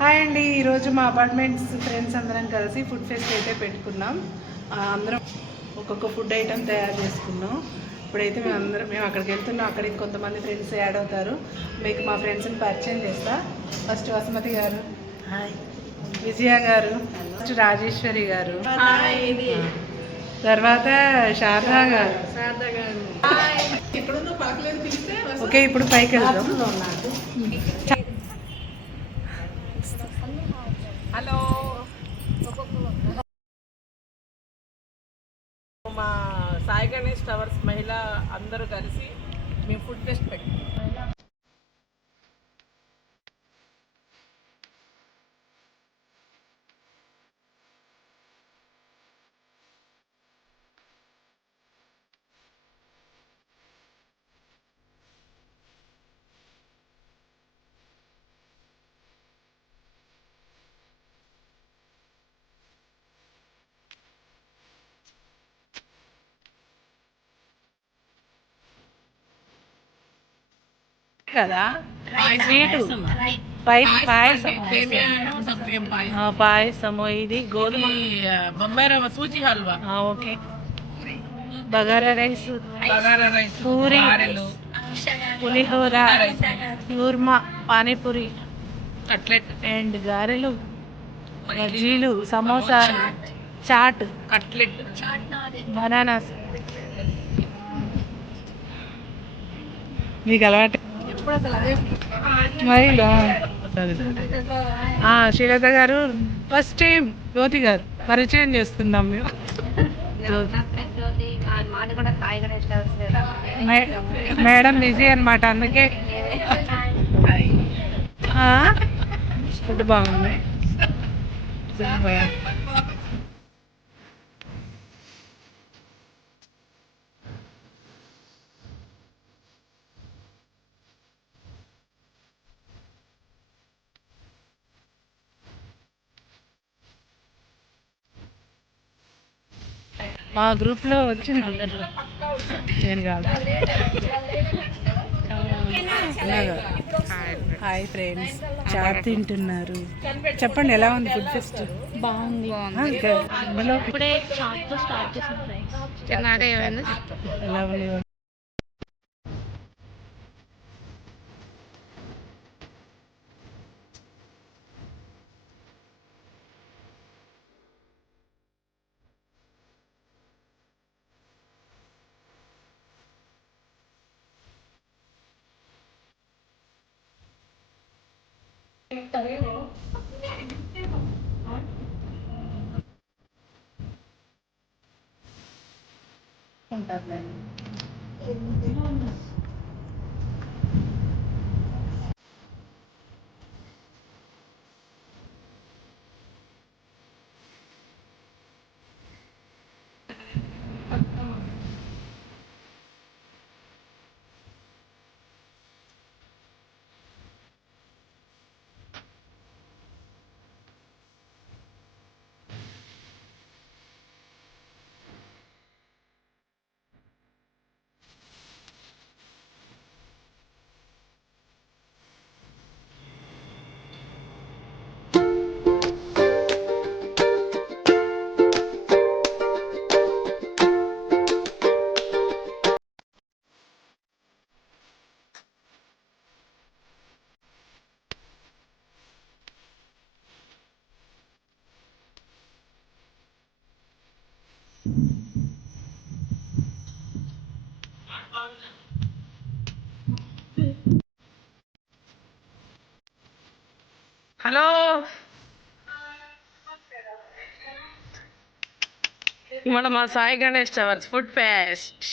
Hi అండి, ఈరోజు మా అపార్ట్మెంట్స్ ఫ్రెండ్స్ అందరం కలిసి ఫుడ్ ఫెస్ట్ అయితే పెట్టుకున్నాం. అందరం ఒక్కొక్క ఫుడ్ ఐటెం తయారు చేసుకున్నాం. ఇప్పుడైతే మేము అక్కడికి వెళ్తున్నాం. అక్కడికి కొంతమంది ఫ్రెండ్స్ యాడ్ అవుతారు. మీకు మా ఫ్రెండ్స్ని పరిచయం చేస్తా. ఫస్ట్ వసుమతి గారు, హాయ్. విజయ గారు, ఫస్ట్ రాజేశ్వరి గారు, తర్వాత శారదా గారు. ఓకే, ఇప్పుడు పైకి వెళ్దాం. హలో, మా సాయి గణేష్ టవర్స్ మహిళ అందరూ కలిసి మేము ఫుడ్ ఫెస్ట్ పెట్టాం. కదా స్వీటు పాయసము, ఇది గోధుమ Bombay rava suji halwa, okay, bagara rice, puri, pulihora, kurma, panipuri, cutlet and గారెలు, బజ్జీలు, సమోసా, చాట్, కట్లెట్, బనానాస్. మీకు అలవాటు శ్రీలత గారు ఫస్ట్ టైం జ్యోతి గారు పరిచయం చేస్తున్నాం మేము. మేడం బిజీ అనమాట, అందుకే. ఫుడ్ బాగుంది. మా గ్రూప్లో వచ్చి నేను కాదు. హాయ్ ఫ్రెండ్స్, చాట్ తింటున్నారు. చెప్పండి, ఎలా ఉంది ఫుడ్ ఫెస్ట్? బాగుంది. ఇప్పుడే చాట్తో స్టార్ట్ చేసాం ఫ్రెండ్స్. ఎలా ఉంది? హలో, ఇవాళ మా Sai Ganesh towers food fest.